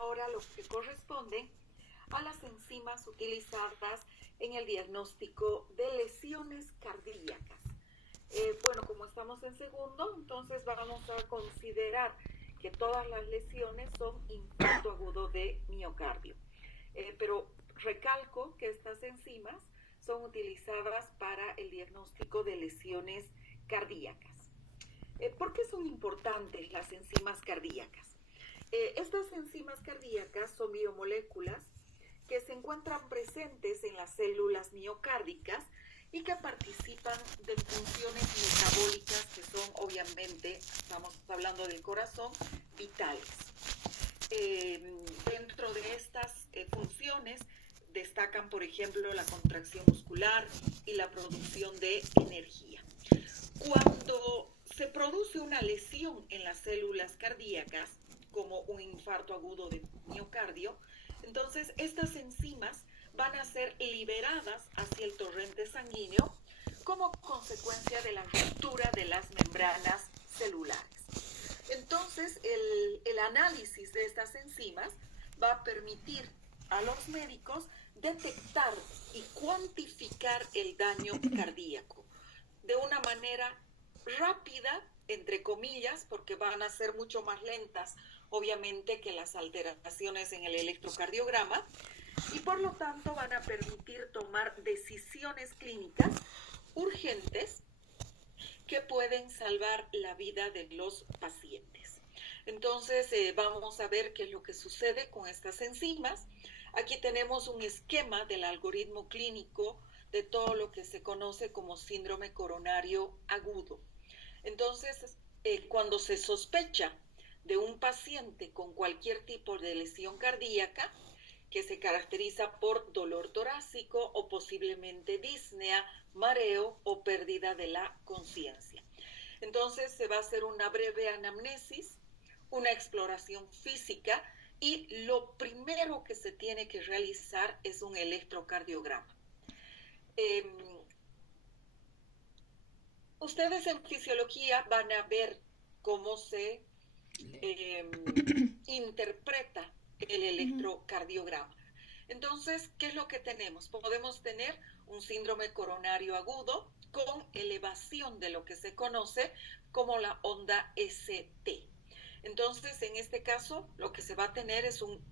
ahora lo que corresponde a las enzimas utilizadas en el diagnóstico de lesiones cardíacas. Bueno, como estamos en segundo, entonces vamos a considerar que todas las lesiones son infarto agudo de miocardio. Pero recalco que estas enzimas son utilizadas para el diagnóstico de lesiones cardíacas. ¿Por qué son importantes las enzimas cardíacas? Estas enzimas cardíacas son biomoléculas que se encuentran presentes en las células miocárdicas y que participan de funciones metabólicas que son, obviamente, estamos hablando del corazón, vitales. Dentro de estas funciones destacan, por ejemplo, la contracción muscular y la producción de energía. Cuando se produce una lesión en las células cardíacas, como un infarto agudo de miocardio, entonces estas enzimas van a ser liberadas hacia el torrente sanguíneo como consecuencia de la ruptura de las membranas celulares. Entonces, el análisis de estas enzimas va a permitir a los médicos detectar y cuantificar el daño cardíaco de una manera rápida, entre comillas, porque van a ser mucho más lentas, obviamente, que las alteraciones en el electrocardiograma, y por lo tanto van a permitir tomar decisiones clínicas urgentes que pueden salvar la vida de los pacientes. Entonces, vamos a ver qué es lo que sucede con estas enzimas. Aquí tenemos un esquema del algoritmo clínico de todo lo que se conoce como síndrome coronario agudo. Entonces, cuando se sospecha de un paciente con cualquier tipo de lesión cardíaca, que se caracteriza por dolor torácico o posiblemente disnea, mareo o pérdida de la conciencia. Entonces se va a hacer una breve anamnesis, una exploración física y lo primero que se tiene que realizar es un electrocardiograma. Ustedes en fisiología van a ver cómo se interpreta el electrocardiograma. Entonces, ¿qué es lo que tenemos? Podemos tener un síndrome coronario agudo con elevación de lo que se conoce como la onda ST. Entonces, en este caso, lo que se va a tener es un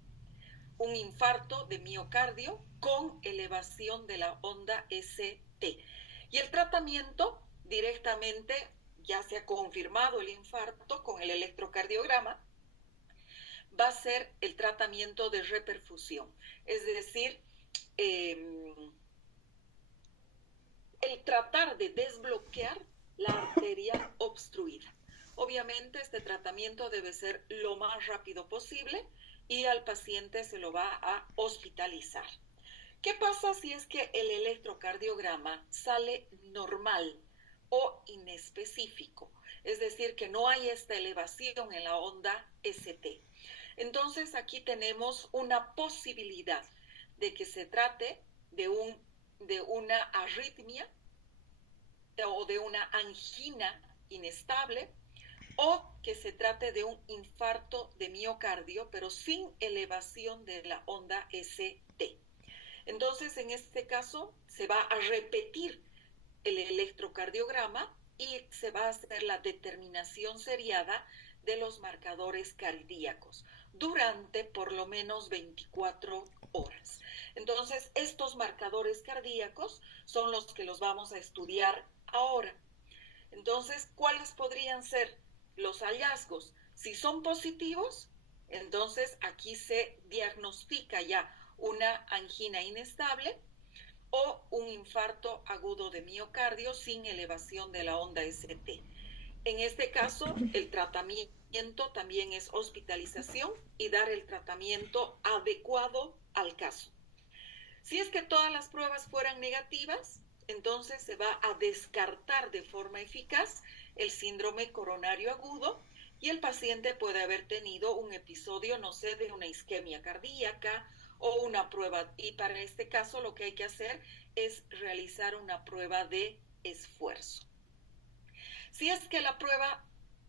infarto de miocardio con elevación de la onda ST. Y el tratamiento directamente, ya se ha confirmado el infarto con el electrocardiograma, va a ser el tratamiento de reperfusión, es decir, el tratar de desbloquear la arteria obstruida. Obviamente este tratamiento debe ser lo más rápido posible y al paciente se lo va a hospitalizar. ¿Qué pasa si es que el electrocardiograma sale normal o inespecífico? Es decir, que no hay esta elevación en la onda ST. Entonces aquí tenemos una posibilidad de que se trate de una arritmia o de una angina inestable o que se trate de un infarto de miocardio, pero sin elevación de la onda ST. Entonces, en este caso, se va a repetir el electrocardiograma y se va a hacer la determinación seriada de los marcadores cardíacos durante por lo menos 24 horas. Entonces, estos marcadores cardíacos son los que los vamos a estudiar ahora. Entonces, ¿cuáles podrían ser los hallazgos? Si son positivos, entonces aquí se diagnostica ya una angina inestable o un infarto agudo de miocardio sin elevación de la onda ST. En este caso, el tratamiento también es hospitalización y dar el tratamiento adecuado al caso. Si es que todas las pruebas fueran negativas, entonces se va a descartar de forma eficaz el síndrome coronario agudo y el paciente puede haber tenido un episodio, no sé, de una isquemia cardíaca o una prueba. Y para este caso lo que hay que hacer es realizar una prueba de esfuerzo. Si es que la prueba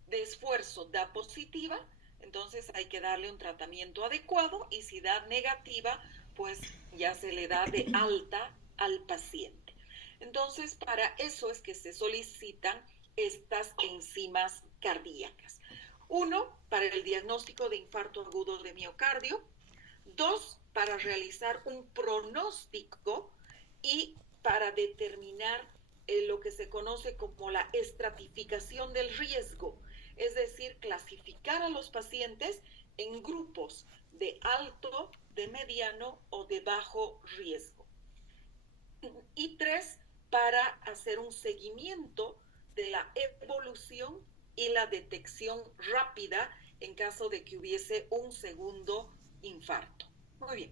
de esfuerzo da positiva, entonces hay que darle un tratamiento adecuado y si da negativa, pues ya se le da de alta al paciente. Entonces, para eso es que se solicitan estas enzimas cardíacas. Uno, para el diagnóstico de infarto agudo de miocardio. Dos, para realizar un pronóstico y para determinar lo que se conoce como la estratificación del riesgo, es decir, clasificar a los pacientes en grupos de alto, de mediano o de bajo riesgo. Y tres, para hacer un seguimiento de la evolución y la detección rápida en caso de que hubiese un segundo infarto. Muy bien.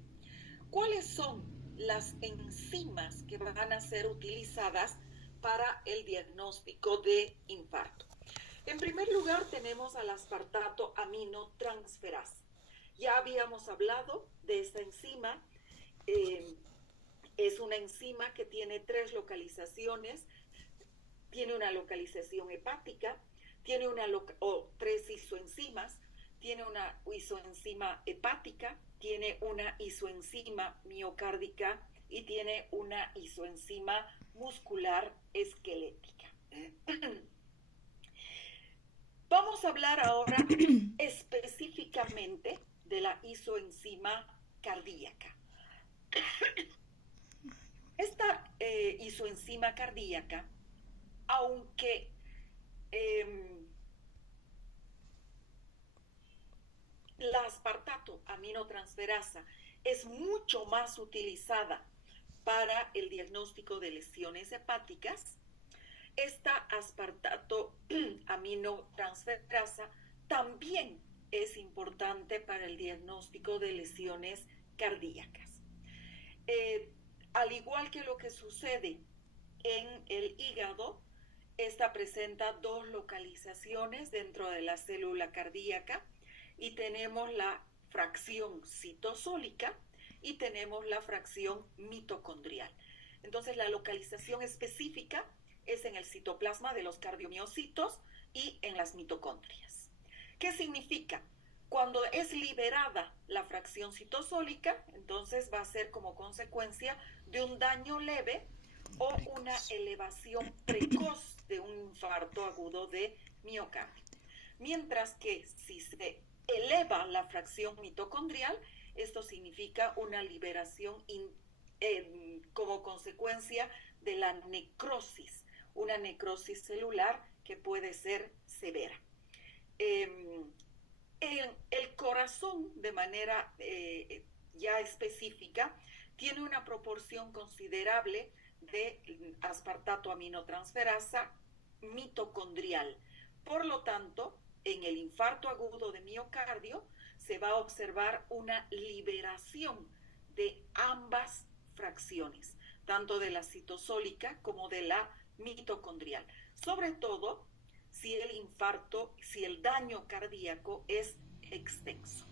¿Cuáles son las enzimas que van a ser utilizadas para el diagnóstico de infarto? En primer lugar, tenemos al aspartato aminotransferasa. Ya habíamos hablado de esta enzima. Es una enzima que tiene 3 localizaciones. Tiene una localización hepática, tiene 3 isoenzimas, tiene una isoenzima hepática, tiene una isoenzima miocárdica y tiene una isoenzima muscular esquelética. Vamos a hablar ahora específicamente de la isoenzima cardíaca. Esta isoenzima cardíaca, aunque la aspartato aminotransferasa es mucho más utilizada para el diagnóstico de lesiones hepáticas, esta aspartato aminotransferasa también es importante para el diagnóstico de lesiones cardíacas. Al igual que lo que sucede en el hígado, esta presenta 2 localizaciones dentro de la célula cardíaca y tenemos la fracción citosólica y tenemos la fracción mitocondrial. Entonces, la localización específica es en el citoplasma de los cardiomiocitos y en las mitocondrias. ¿Qué significa? Cuando es liberada la fracción citosólica, entonces va a ser como consecuencia de un daño leve o una elevación precoz de un infarto agudo de miocardio. Mientras que si se eleva la fracción mitocondrial, esto significa una liberación como consecuencia de la necrosis, una necrosis celular que puede ser severa. El corazón, de manera ya específica, tiene una proporción considerable de aspartato aminotransferasa mitocondrial. Por lo tanto, en el infarto agudo de miocardio se va a observar una liberación de ambas fracciones, tanto de la citosólica como de la mitocondrial. Sobre todo si el daño cardíaco es extenso.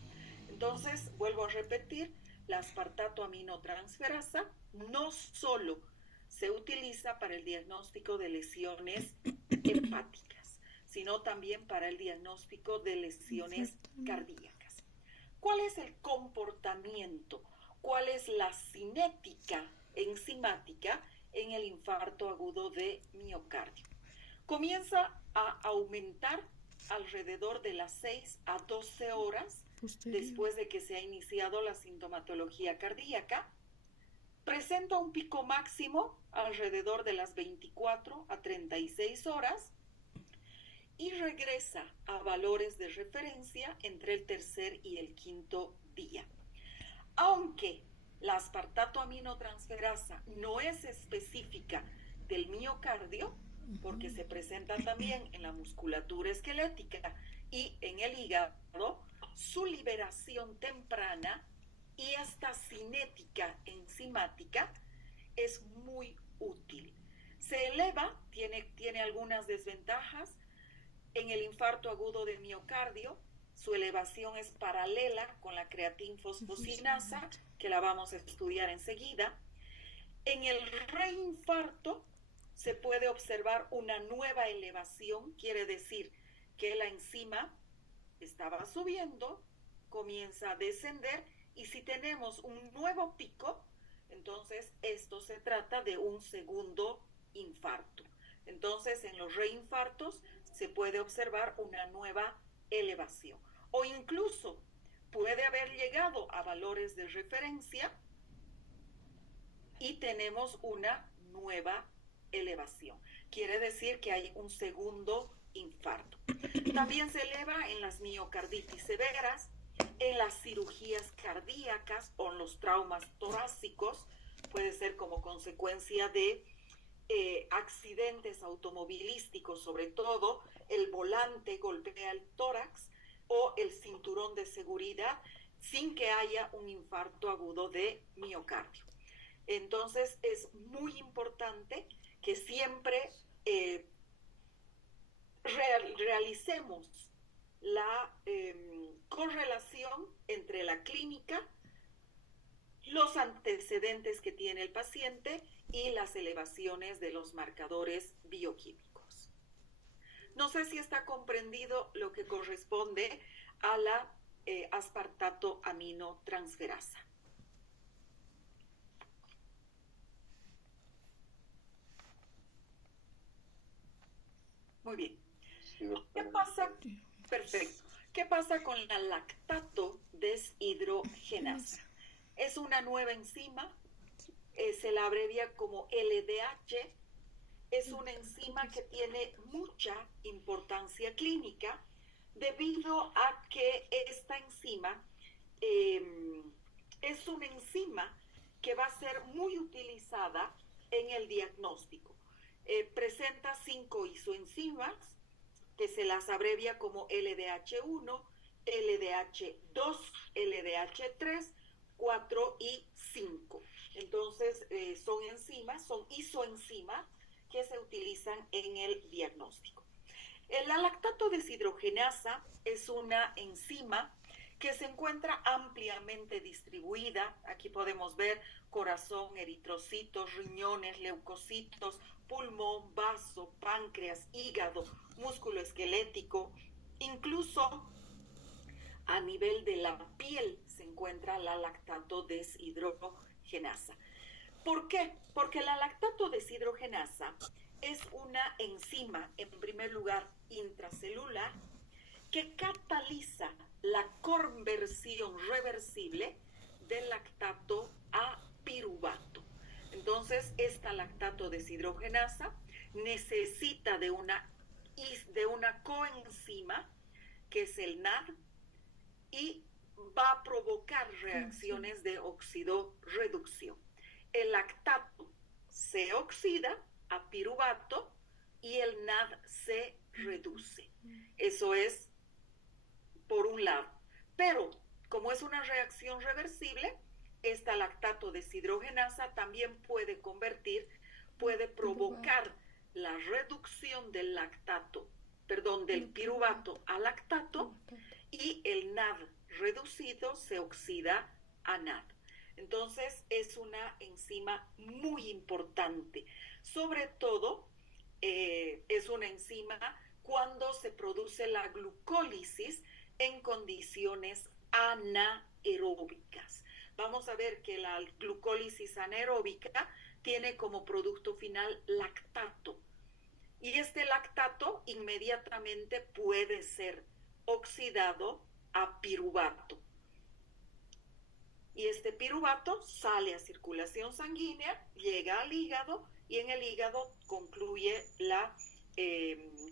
Entonces, vuelvo a repetir, la aspartato aminotransferasa no solo se utiliza para el diagnóstico de lesiones hepáticas, sino también para el diagnóstico de lesiones cardíacas. ¿Cuál es el comportamiento? ¿Cuál es la cinética enzimática en el infarto agudo de miocardio? Comienza a aumentar alrededor de las 6 a 12 horas después de que se ha iniciado la sintomatología cardíaca. Presenta un pico máximo alrededor de las 24 a 36 horas y regresa a valores de referencia entre el tercer y el quinto día. Aunque la aspartato aminotransferasa no es específica del miocardio, porque se presenta también en la musculatura esquelética y en el hígado, su liberación temprana y esta cinética enzimática es muy útil. Se eleva, tiene algunas desventajas. En el infarto agudo de miocardio, su elevación es paralela con la creatinfosfocinasa, que la vamos a estudiar enseguida. En el reinfarto se puede observar una nueva elevación, quiere decir que la enzima estaba subiendo, comienza a descender y si tenemos un nuevo pico, entonces esto se trata de un segundo infarto. Entonces en los reinfartos se puede observar una nueva elevación o incluso puede haber llegado a valores de referencia y tenemos una nueva elevación. Quiere decir que hay un segundo infarto. También se eleva en las miocarditis severas, en las cirugías cardíacas o en los traumas torácicos, puede ser como consecuencia de accidentes automovilísticos, sobre todo el volante golpea el tórax o el cinturón de seguridad sin que haya un infarto agudo de miocardio. Entonces es muy importante que siempre realicemos la correlación entre la clínica, los antecedentes que tiene el paciente y las elevaciones de los marcadores bioquímicos. No sé si está comprendido lo que corresponde a la aspartato aminotransferasa. Muy bien. ¿Qué pasa? Perfecto. ¿Qué pasa con la lactato deshidrogenasa? Es una nueva enzima, se la abrevia como LDH. Es una enzima que tiene mucha importancia clínica debido a que esta enzima es una enzima que va a ser muy utilizada en el diagnóstico. Presenta 5 isoenzimas que se las abrevia como LDH1, LDH2, LDH3, 4 y 5. Entonces son enzimas, son isoenzimas que se utilizan en el diagnóstico. La lactato deshidrogenasa es una enzima que se encuentra ampliamente distribuida. Aquí podemos ver corazón, eritrocitos, riñones, leucocitos, pulmón, vaso, páncreas, hígado, músculo esquelético, incluso a nivel de la piel se encuentra la lactato deshidrogenasa. ¿Por qué? Porque la lactato deshidrogenasa es una enzima, en primer lugar, intracelular, que cataliza la conversión reversible del lactato a piruvato. Entonces, esta lactato deshidrogenasa necesita de una coenzima, que es el NAD, y va a provocar reacciones de oxidorreducción. El lactato se oxida a piruvato y el NAD se reduce. Eso es por un lado. Pero como es una reacción reversible, esta lactato deshidrogenasa también puede provocar la reducción del del piruvato a lactato, y el NAD reducido se oxida a NAD. Entonces es una enzima muy importante. Sobre todo es una enzima cuando se produce la glucólisis en condiciones anaeróbicas. Vamos a ver que la glucólisis anaeróbica tiene como producto final lactato. Y este lactato inmediatamente puede ser oxidado a piruvato. Y este piruvato sale a circulación sanguínea, llega al hígado y en el hígado concluye la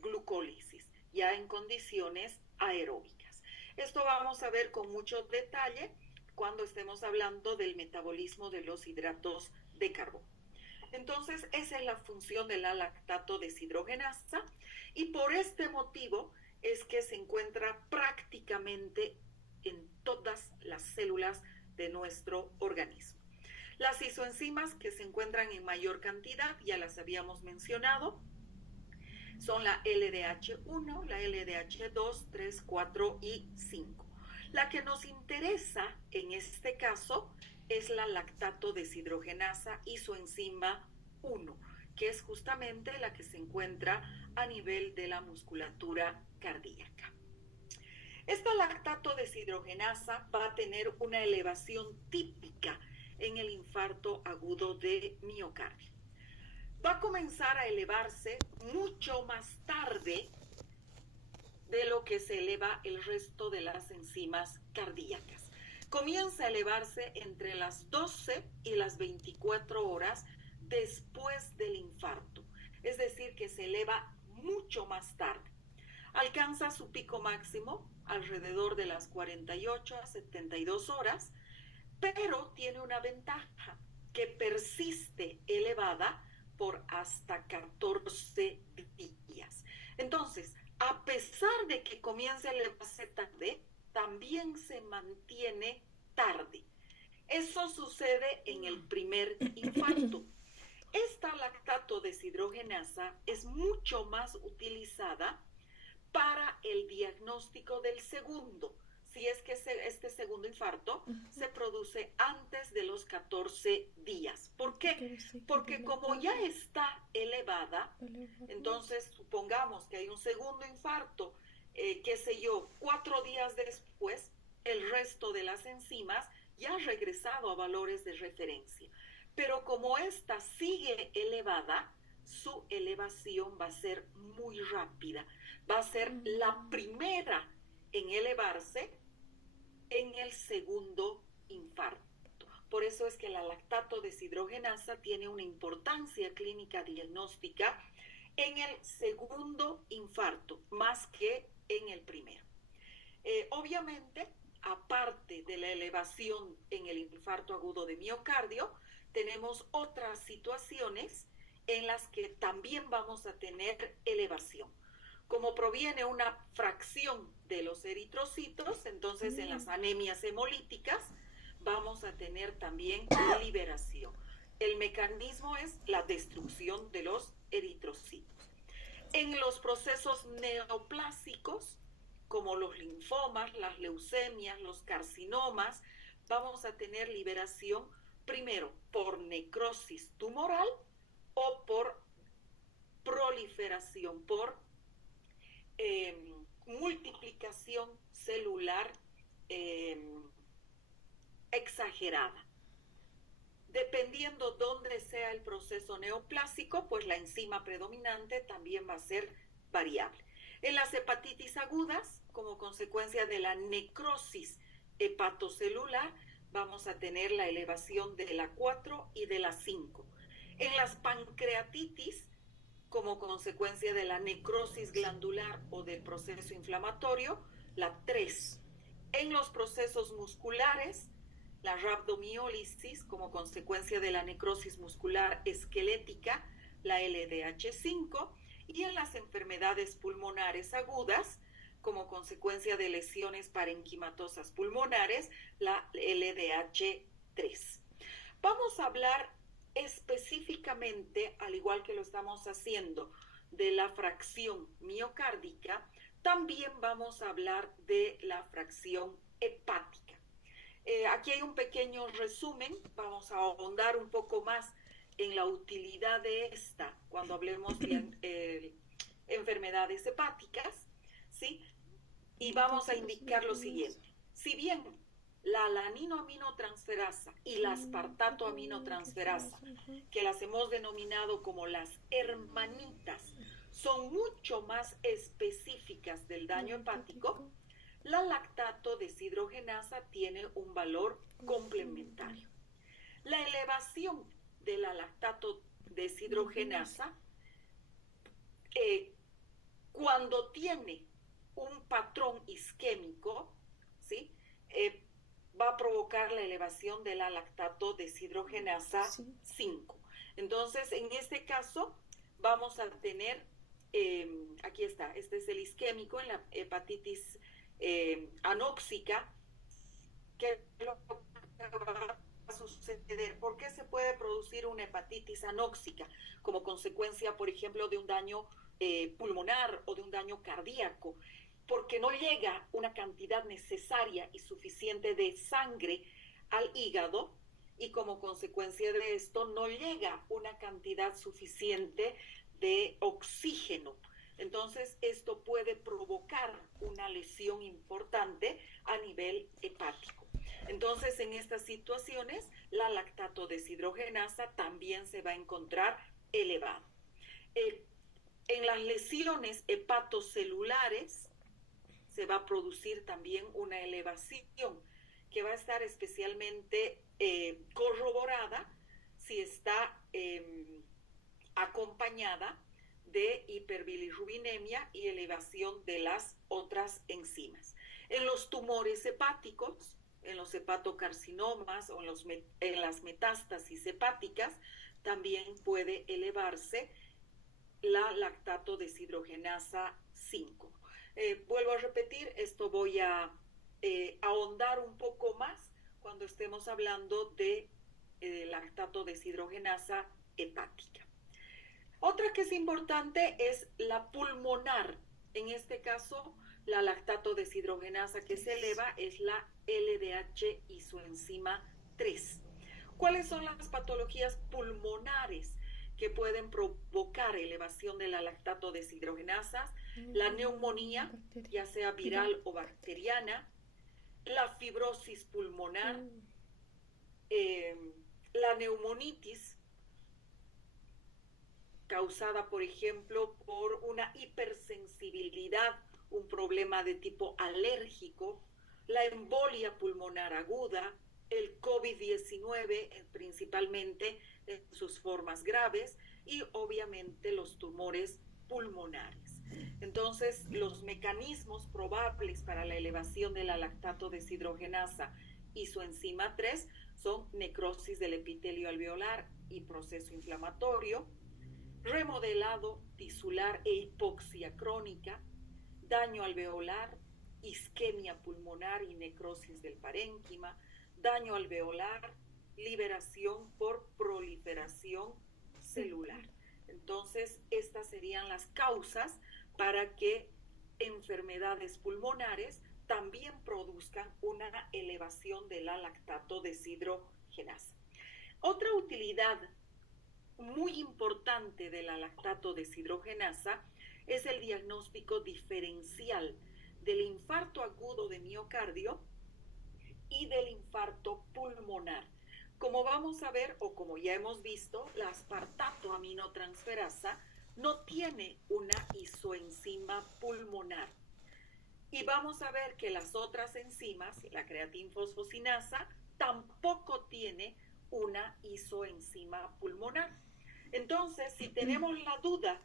glucólisis, ya en condiciones aeróbicas. Esto vamos a ver con mucho detalle cuando estemos hablando del metabolismo de los hidratos de carbono. Entonces, esa es la función de la lactato deshidrogenasa y por este motivo es que se encuentra prácticamente en todas las células de nuestro organismo. Las isoenzimas que se encuentran en mayor cantidad, ya las habíamos mencionado, son la LDH1, la LDH2, 3, 4 y 5. La que nos interesa en este caso es la lactato deshidrogenasa isoenzima 1, que es justamente la que se encuentra a nivel de la musculatura cardíaca. Esta lactato deshidrogenasa va a tener una elevación típica en el infarto agudo de miocardio. Va a comenzar a elevarse mucho más tarde de lo que se eleva el resto de las enzimas cardíacas. Comienza a elevarse entre las 12 y las 24 horas después del infarto, es decir, que se eleva mucho más tarde. Alcanza su pico máximo alrededor de las 48 a 72 horas, pero tiene una ventaja, que persiste elevada por hasta 14 días. Entonces, a pesar de que comience a elevarse tarde, también se mantiene tarde. Eso sucede en el primer infarto. Esta lactato deshidrogenasa es mucho más utilizada para el diagnóstico del segundo, si es que este segundo infarto se produce antes de los 14 días. ¿Por qué? Porque como ya está elevada, entonces supongamos que hay un segundo infarto, qué sé yo, 4 días después, el resto de las enzimas ya ha regresado a valores de referencia. Pero como esta sigue elevada, su elevación va a ser muy rápida. Va a ser la primera en elevarse en el segundo infarto. Por eso es que la lactato deshidrogenasa tiene una importancia clínica diagnóstica en el segundo infarto, más que en el primero. Obviamente, aparte de la elevación en el infarto agudo de miocardio, tenemos otras situaciones en las que también vamos a tener elevación. Como proviene una fracción de los eritrocitos, entonces en las anemias hemolíticas vamos a tener también liberación. El mecanismo es la destrucción de los eritrocitos. En los procesos neoplásicos, como los linfomas, las leucemias, los carcinomas, vamos a tener liberación primero por necrosis tumoral o por proliferación, por multiplicación celular exagerada. Dependiendo dónde sea el proceso neoplásico, pues la enzima predominante también va a ser variable. En las hepatitis agudas, como consecuencia de la necrosis hepatocelular, vamos a tener la elevación de la 4 y de la 5. En las pancreatitis, como consecuencia de la necrosis glandular o del proceso inflamatorio, la 3. En los procesos musculares, la rhabdomiólisis, como consecuencia de la necrosis muscular esquelética, la LDH5, y en las enfermedades pulmonares agudas, como consecuencia de lesiones parenquimatosas pulmonares, la LDH3. Vamos a hablar específicamente, al igual que lo estamos haciendo, de la fracción miocárdica. También vamos a hablar de la fracción hepática. Aquí hay un pequeño resumen, vamos a ahondar un poco más en la utilidad de esta cuando hablemos de enfermedades hepáticas, ¿sí? Y vamos a indicar lo siguiente. Si bien la alaninoaminotransferasa y la aspartato-aminotransferasa, que las hemos denominado como las hermanitas, son mucho más específicas del daño hepático, la lactato deshidrogenasa tiene un valor complementario. La elevación de la lactato deshidrogenasa, cuando tiene un patrón isquémico, ¿sí? Va a provocar la elevación de la lactato deshidrogenasa 5. Entonces, en este caso, vamos a tener, aquí está, este es el isquémico en la hepatitis anóxica, que lo va a suceder. ¿Por qué se puede producir una hepatitis anóxica? Como consecuencia, por ejemplo, de un daño pulmonar o de un daño cardíaco, porque no llega una cantidad necesaria y suficiente de sangre al hígado, y como consecuencia de esto no llega una cantidad suficiente de oxígeno Entonces, esto puede provocar una lesión importante a nivel hepático. Entonces, en estas situaciones, la lactato deshidrogenasa también se va a encontrar elevado. En las lesiones hepatocelulares se va a producir también una elevación que va a estar especialmente corroborada si está acompañada de hiperbilirrubinemia y elevación de las otras enzimas. En los tumores hepáticos, en los hepatocarcinomas o en las metástasis hepáticas, también puede elevarse la lactato deshidrogenasa 5. Vuelvo a repetir, esto voy a ahondar un poco más cuando estemos hablando de lactato deshidrogenasa hepática. Otra que es importante es la pulmonar. En este caso, la lactato deshidrogenasa que se eleva es la LDH isoenzima 3. ¿Cuáles son las patologías pulmonares que pueden provocar elevación de la lactato deshidrogenasa? La neumonía, ya sea viral o bacteriana, la fibrosis pulmonar, la neumonitis, causada, por ejemplo, por una hipersensibilidad, un problema de tipo alérgico, la embolia pulmonar aguda, el COVID-19, principalmente en sus formas graves, y obviamente los tumores pulmonares. Entonces, los mecanismos probables para la elevación de la lactato deshidrogenasa y su enzima 3 son necrosis del epitelio alveolar y proceso inflamatorio, remodelado tisular e hipoxia crónica, daño alveolar, isquemia pulmonar y necrosis del parénquima, daño alveolar, liberación por proliferación celular. Entonces, estas serían las causas para que enfermedades pulmonares también produzcan una elevación de la lactato deshidrogenasa. Otra utilidad muy importante de la lactato deshidrogenasa es el diagnóstico diferencial del infarto agudo de miocardio y del infarto pulmonar. Como vamos a ver, o como ya hemos visto, la aspartato aminotransferasa no tiene una isoenzima pulmonar. Y vamos a ver que las otras enzimas, la creatinfosfocinasa, tampoco tiene una isoenzima pulmonar. Entonces, si tenemos la duda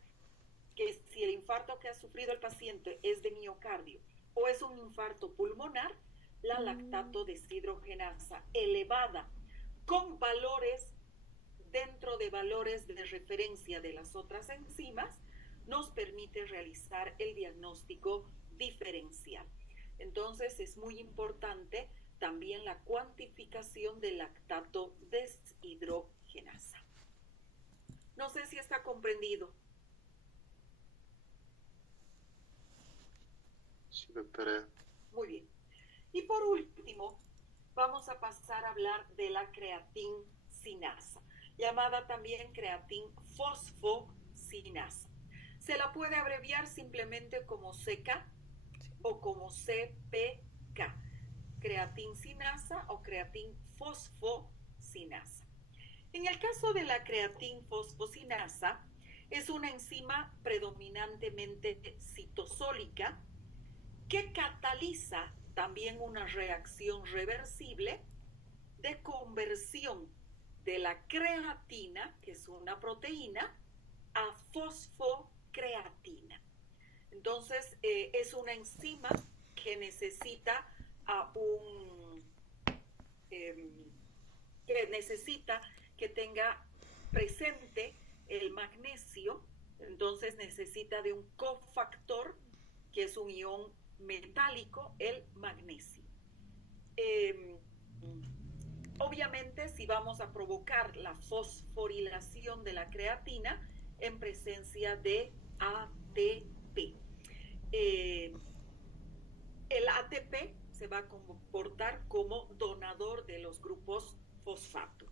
que si el infarto que ha sufrido el paciente es de miocardio o es un infarto pulmonar, la lactato deshidrogenasa elevada con valores dentro de valores de referencia de las otras enzimas nos permite realizar el diagnóstico diferencial. Entonces es muy importante también la cuantificación de lactato deshidrogenasa. No sé si está comprendido. Sí, doctora. Muy bien. Y por último, vamos a pasar a hablar de la creatinsinasa, llamada también creatinfosfocinasa. Se la puede abreviar simplemente como CK o como CPK, creatinsinasa o creatinfosfocinasa. En el caso de la creatinfosfocinasa, es una enzima predominantemente citosólica que cataliza también una reacción reversible de conversión de la creatina, que es una proteína, a fosfocreatina. Entonces, es una enzima que necesita que tenga presente el magnesio, entonces necesita de un cofactor, que es un ion metálico, el magnesio. Obviamente, si vamos a provocar la fosforilación de la creatina en presencia de ATP. El ATP se va a comportar como donador de los grupos fosfato.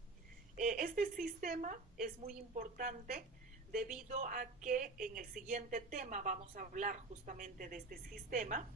Este sistema es muy importante debido a que en el siguiente tema vamos a hablar justamente de este sistema.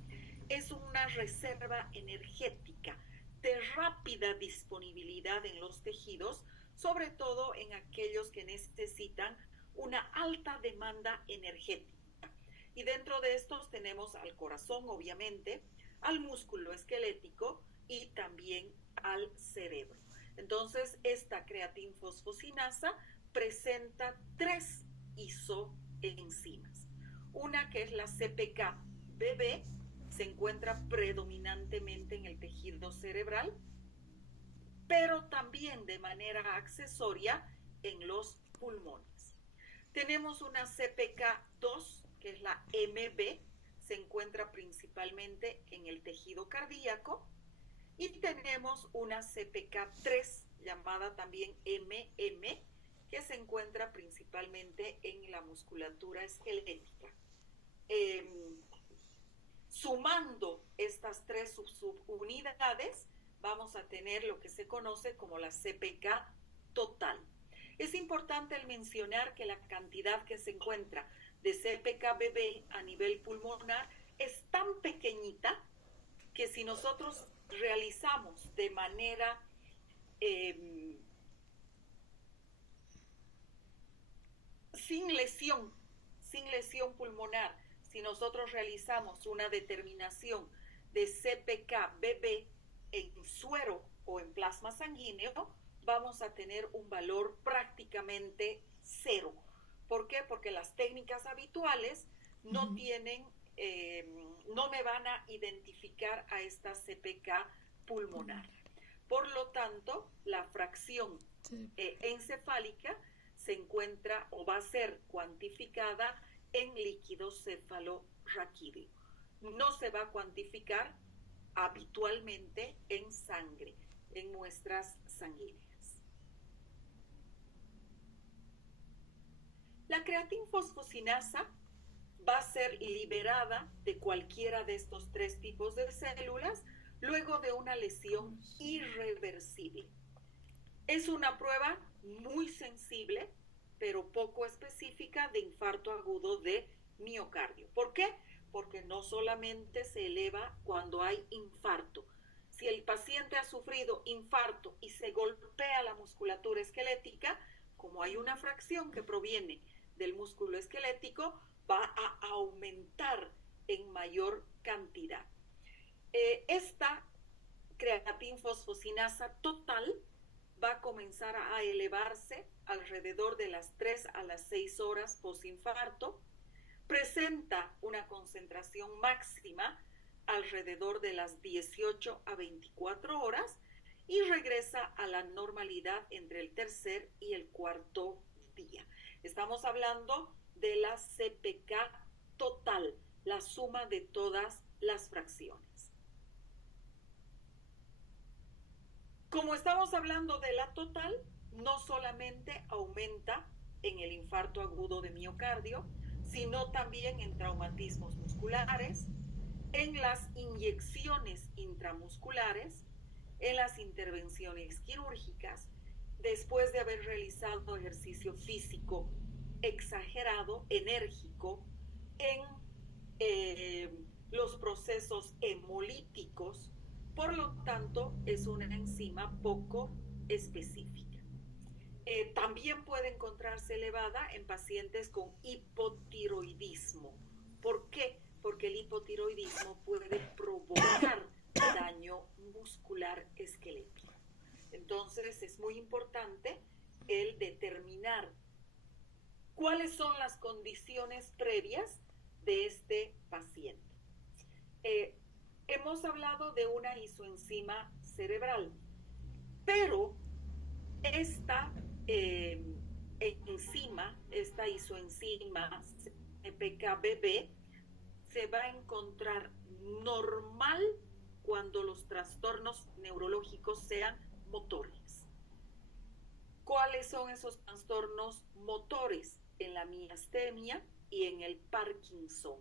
Es una reserva energética de rápida disponibilidad en los tejidos, sobre todo en aquellos que necesitan una alta demanda energética. Y dentro de estos tenemos al corazón, obviamente, al músculo esquelético y también al cerebro. Entonces, esta creatinfosfocinasa presenta 3 isoenzimas. Una que es la CPK-BB, se encuentra predominantemente en el tejido cerebral, pero también de manera accesoria en los pulmones. Tenemos una CPK2, que es la MB, se encuentra principalmente en el tejido cardíaco, y tenemos una CPK3, llamada también MM, que se encuentra principalmente en la musculatura esquelética. Sumando estas 3 subunidades, vamos a tener lo que se conoce como la CPK total. Es importante el mencionar que la cantidad que se encuentra de CPK-BB a nivel pulmonar es tan pequeñita que si nosotros realizamos de manera sin lesión pulmonar, si nosotros realizamos una determinación de CPK-BB en suero o en plasma sanguíneo, vamos a tener un valor prácticamente cero. ¿Por qué? Porque las técnicas habituales no tienen, no me van a identificar a esta CPK pulmonar. Por lo tanto, la fracción encefálica se encuentra o va a ser cuantificada en líquido cefalorraquídeo. No se va a cuantificar habitualmente en sangre, en muestras sanguíneas. La creatinfosfocinasa va a ser liberada de cualquiera de estos 3 tipos de células luego de una lesión irreversible. Es una prueba muy sensible, pero poco específica, de infarto agudo de miocardio. ¿Por qué? Porque no solamente se eleva cuando hay infarto. Si el paciente ha sufrido infarto y se golpea la musculatura esquelética, como hay una fracción que proviene del músculo esquelético, va a aumentar en mayor cantidad. Esta creatinfosfocinasa total va a comenzar a elevarse alrededor de las 3 a las 6 horas posinfarto, presenta una concentración máxima alrededor de las 18 a 24 horas y regresa a la normalidad entre el tercer y el cuarto día. Estamos hablando de la CPK total, la suma de todas las fracciones. Como estamos hablando de la total, no solamente aumenta en el infarto agudo de miocardio, sino también en traumatismos musculares, en las inyecciones intramusculares, en las intervenciones quirúrgicas, después de haber realizado ejercicio físico exagerado, enérgico, en los procesos hemolíticos. Por lo tanto, es una enzima poco específica. También puede encontrarse elevada en pacientes con hipotiroidismo. ¿Por qué? Porque el hipotiroidismo puede provocar daño muscular esquelético. Entonces, es muy importante el determinar cuáles son las condiciones previas de este paciente. Hemos hablado de una isoenzima cerebral, pero esta esta isoenzima CPK-BB se va a encontrar normal cuando los trastornos neurológicos sean motores. ¿Cuáles son esos trastornos motores? En la miastenia y en el Parkinson.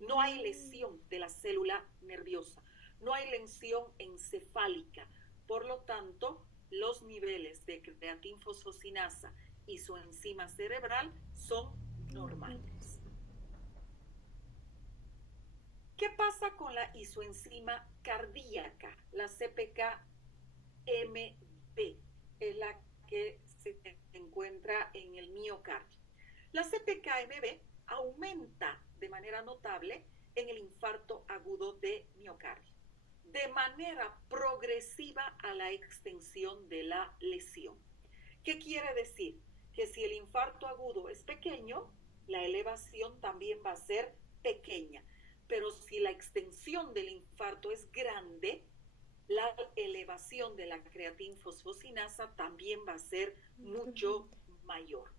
No hay lesión de la célula nerviosa, no hay lesión encefálica. Por lo tanto, los niveles de creatinfosfocinasa isoenzima cerebral son normales. ¿Qué pasa con la isoenzima cardíaca? La CPK-MB es la que se encuentra en el miocardio. La CPK-MB aumenta de manera notable en el infarto agudo de miocardio, de manera progresiva a la extensión de la lesión. ¿Qué quiere decir? Que si el infarto agudo es pequeño, la elevación también va a ser pequeña. Pero si la extensión del infarto es grande, la elevación de la creatinfosfocinasa también va a ser mucho mayor.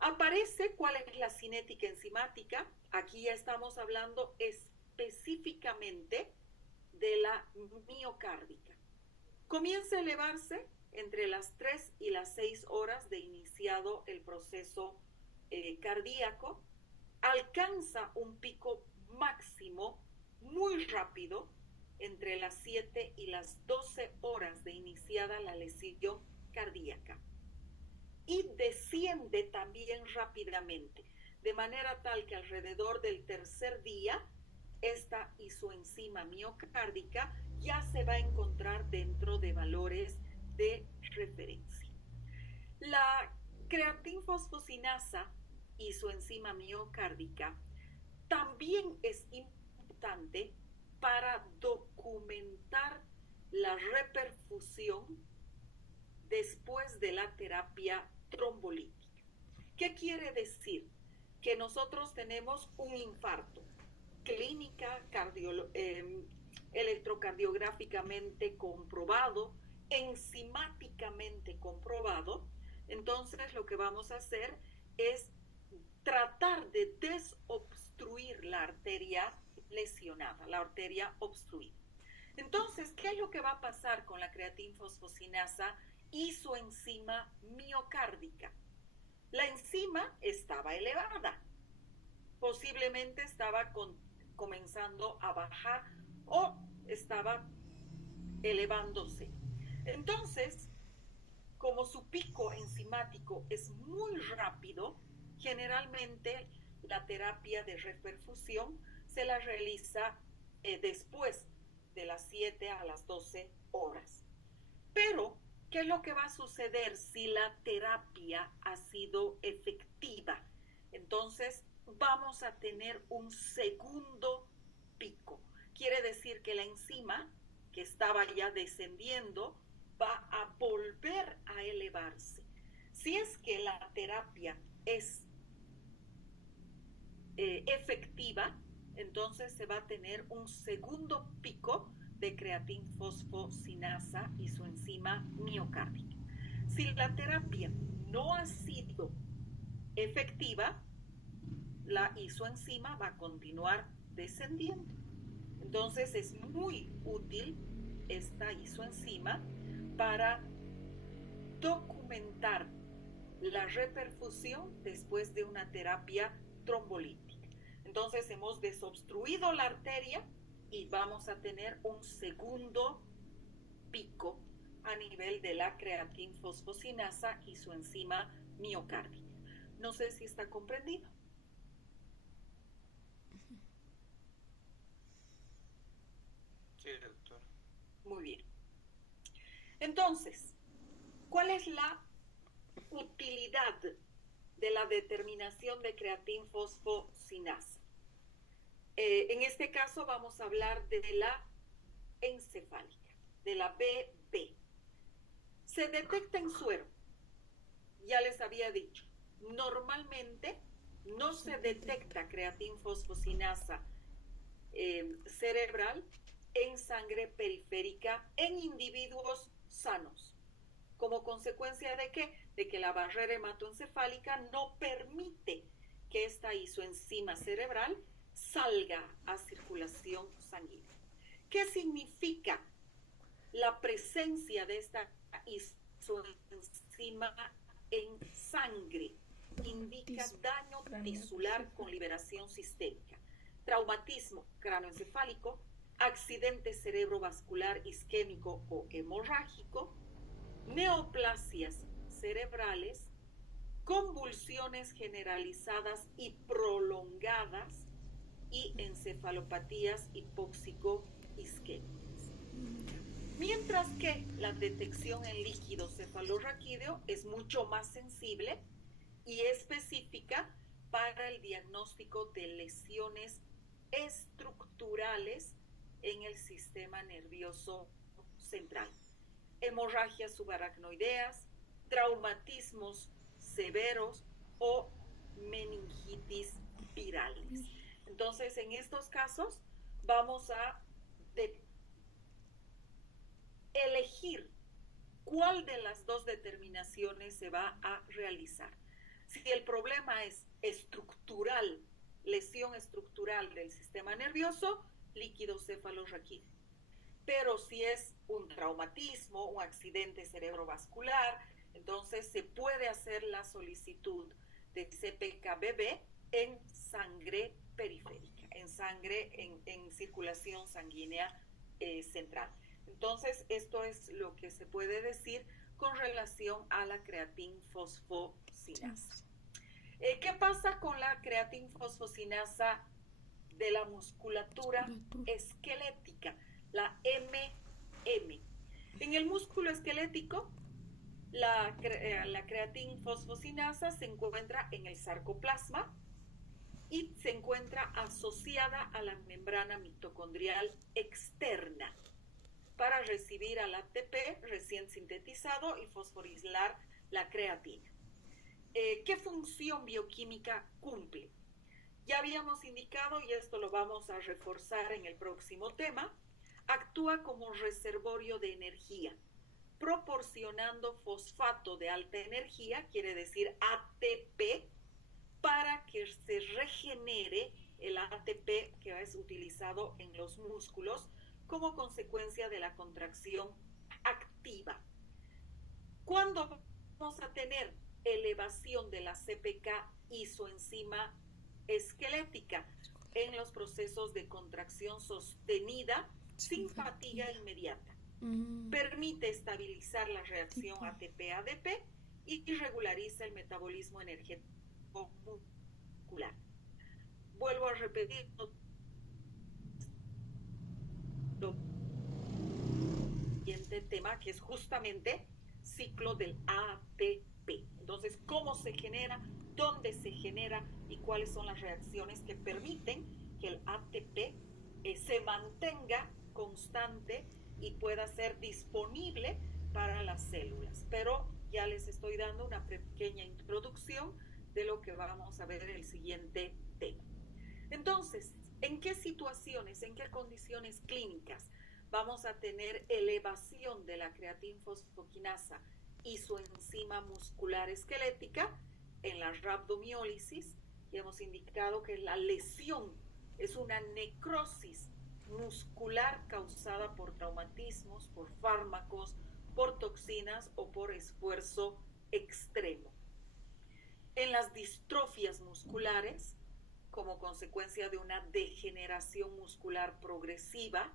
Aparece cuál es la cinética enzimática. Aquí ya estamos hablando específicamente de la miocárdica. Comienza a elevarse entre las 3 y las 6 horas de iniciado el proceso cardíaco. Alcanza un pico máximo muy rápido entre las 7 y las 12 horas de iniciada la lesión cardíaca. Y desciende también rápidamente, de manera tal que alrededor del tercer día, esta isoenzima miocárdica ya se va a encontrar dentro de valores de referencia. La creatinfosfocinasa, isoenzima miocárdica, también es importante para documentar la reperfusión después de la terapia trombolítica. ¿Qué quiere decir? Que nosotros tenemos un infarto, clínica, electrocardiográficamente comprobado, enzimáticamente comprobado. Entonces lo que vamos a hacer es tratar de desobstruir la arteria lesionada, la arteria obstruida. Entonces, ¿qué es lo que va a pasar con la creatinfosfocinasa isoenzima miocárdica? La enzima estaba elevada, posiblemente estaba comenzando a bajar o estaba elevándose. Entonces, como su pico enzimático es muy rápido, generalmente la terapia de reperfusión se la realiza después de las 7 a las 12 horas. Pero, ¿qué es lo que va a suceder si la terapia ha sido efectiva? Entonces, vamos a tener un segundo pico. Quiere decir que la enzima, que estaba ya descendiendo, va a volver a elevarse. Si es que la terapia es efectiva, entonces se va a tener un segundo pico de creatinfosfocinasa y su enzima miocárdica. Si la terapia no ha sido efectiva, la isoenzima va a continuar descendiendo. Entonces es muy útil esta isoenzima para documentar la reperfusión después de una terapia trombolítica. Entonces hemos desobstruido la arteria y vamos a tener un segundo pico a nivel de la creatinfosfocinasa y su enzima miocárdica. No sé si está comprendido. Sí, doctor. Muy bien. Entonces, ¿cuál es la utilidad de la determinación de creatinfosfocinasa? En este caso vamos a hablar de la encefálica, de la BB. Se detecta en suero, ya les había dicho, normalmente no se detecta creatinfosfocinasa cerebral en sangre periférica en individuos sanos. ¿Como consecuencia de qué? De que la barrera hematoencefálica no permite que esta isoenzima cerebral salga a circulación sanguínea. ¿Qué significa la presencia de esta isoenzima en sangre? Indica daño tisular con liberación sistémica, traumatismo cráneoencefálico, accidente cerebrovascular isquémico o hemorrágico, neoplasias cerebrales convulsiones generalizadas y prolongadas y encefalopatías hipóxico-isquémicas. Mientras que la detección en líquido cefalorraquídeo es mucho más sensible y específica para el diagnóstico de lesiones estructurales en el sistema nervioso central, hemorragias subaracnoideas, traumatismos severos o meningitis virales. Entonces, en estos casos vamos a elegir cuál de las dos determinaciones se va a realizar. Si el problema es estructural, lesión estructural del sistema nervioso, líquido cefalorraquídeo. Pero si es un traumatismo, un accidente cerebrovascular, entonces se puede hacer la solicitud de CPK-BB en sangre periférica, en sangre, en circulación sanguínea central. Entonces, esto es lo que se puede decir con relación a la creatinfosfocinasa. ¿Qué pasa con la creatinfosfocinasa de la musculatura esquelética, la MM? En el músculo esquelético, la creatinfosfocinasa se encuentra en el sarcoplasma y se encuentra asociada a la membrana mitocondrial externa para recibir al ATP recién sintetizado y fosforilar la creatina. ¿Qué función bioquímica cumple? Ya habíamos indicado, y esto lo vamos a reforzar en el próximo tema, actúa como reservorio de energía, proporcionando fosfato de alta energía, quiere decir ATP, para que se regenere el ATP que es utilizado en los músculos como consecuencia de la contracción activa. ¿Cuándo vamos a tener elevación de la CPK isoenzima esquelética? En los procesos de contracción sostenida sin fatiga inmediata. Permite estabilizar la reacción ATP-ADP y regulariza el metabolismo energético muscular. Vuelvo a repetir el siguiente tema, que es justamente ciclo del ATP. Entonces, ¿cómo se genera? ¿Dónde se genera? ¿Y cuáles son las reacciones que permiten que el ATP se mantenga constante y pueda ser disponible para las células? Pero ya les estoy dando una pequeña introducción de lo que vamos a ver en el siguiente tema. Entonces, ¿en qué situaciones, en qué condiciones clínicas vamos a tener elevación de la creatinfosfoquinasa isoenzima muscular esquelética? En la rhabdomiólisis, y hemos indicado que la lesión es una necrosis muscular causada por traumatismos, por fármacos, por toxinas o por esfuerzo extremo. En las distrofias musculares, como consecuencia de una degeneración muscular progresiva,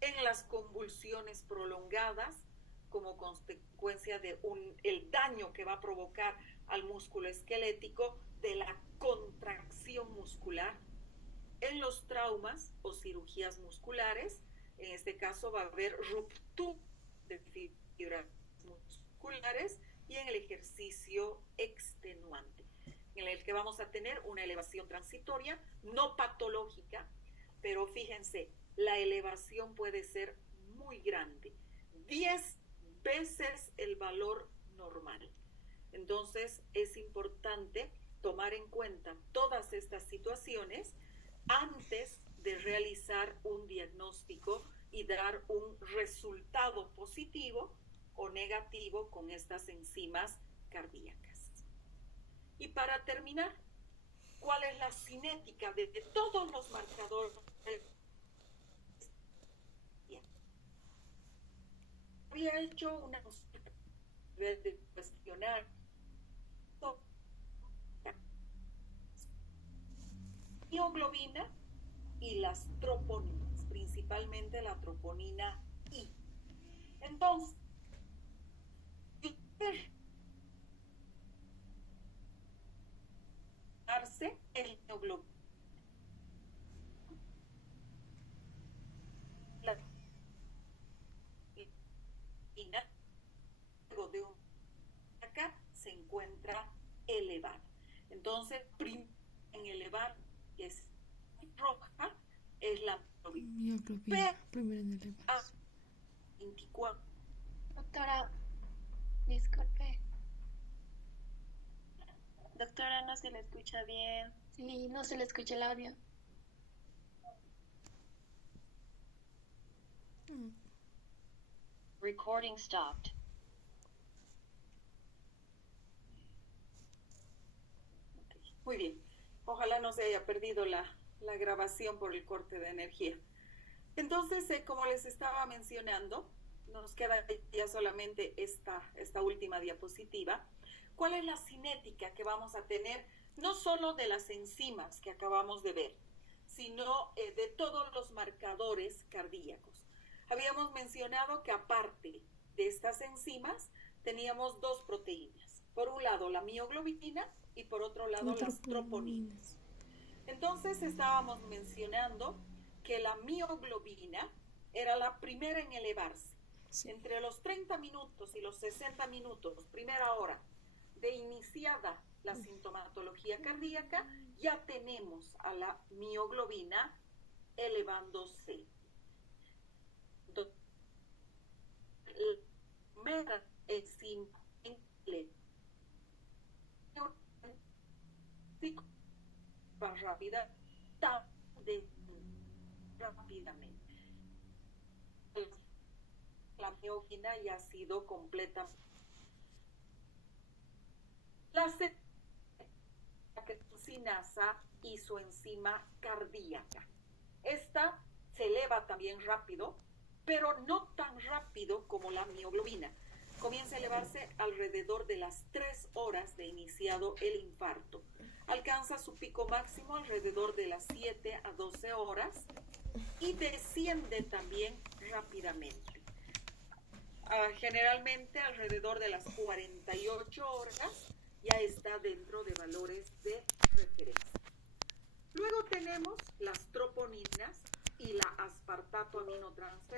en las convulsiones prolongadas, como consecuencia de el daño que va a provocar al músculo esquelético de la contracción muscular, en los traumas o cirugías musculares, en este caso va a haber ruptura de fibras musculares, y en el ejercicio extenuante, en el que vamos a tener una elevación transitoria, no patológica, pero fíjense, la elevación puede ser muy grande, 10 veces el valor normal. Entonces es importante tomar en cuenta todas estas situaciones antes de realizar un diagnóstico y dar un resultado positivo o negativo con estas enzimas cardíacas. Y para terminar, ¿cuál es la cinética de todos los marcadores? Había hecho una de cuestionar mioglobina y las troponinas, principalmente la troponina I. Entonces, elevarse el mioglobina. La luego de un acá se encuentra elevada. Entonces, en elevar es roja es la mioglobina. Primero en elevarse. 24. Doctora, disculpe. Doctora, no se le escucha bien. Sí, no se le escucha el audio. Recording stopped. Muy bien. Ojalá no se haya perdido la grabación por el corte de energía. Entonces, como les estaba mencionando, nos queda ya solamente esta última diapositiva. ¿Cuál es la cinética que vamos a tener? No solo de las enzimas que acabamos de ver, sino de todos los marcadores cardíacos. Habíamos mencionado que aparte de estas enzimas, teníamos dos proteínas. Por un lado, la mioglobina y por otro lado, las troponinas. Entonces, estábamos mencionando que la mioglobina era la primera en elevarse. Sí. Entre los 30 minutos y los 60 minutos, primera hora de iniciada la sintomatología cardíaca, ya tenemos a la mioglobina elevándose. Entonces, la primera enzima más rápida, rápidamente. La mioglobina ya ha sido completa. La sinasa y su enzima cardíaca. Esta se eleva también rápido, pero no tan rápido como la mioglobina. Comienza a elevarse alrededor de las 3 horas de iniciado el infarto. Alcanza su pico máximo alrededor de las 7 a 12 horas y desciende también rápidamente. Generalmente alrededor de las 48 horas ya está dentro de valores de referencia. Luego tenemos las troponinas y la aspartato aminotransferasa.